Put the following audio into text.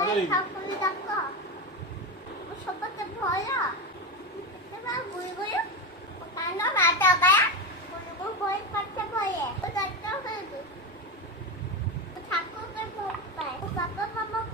빨리 바꾸리 닦아. 첫 번째 뭐야? 제발 물고요? 나는 맞아가야? 물고 보이 같아 보여. 나 쩌해도. 자꾸 그 볼빨. 바빠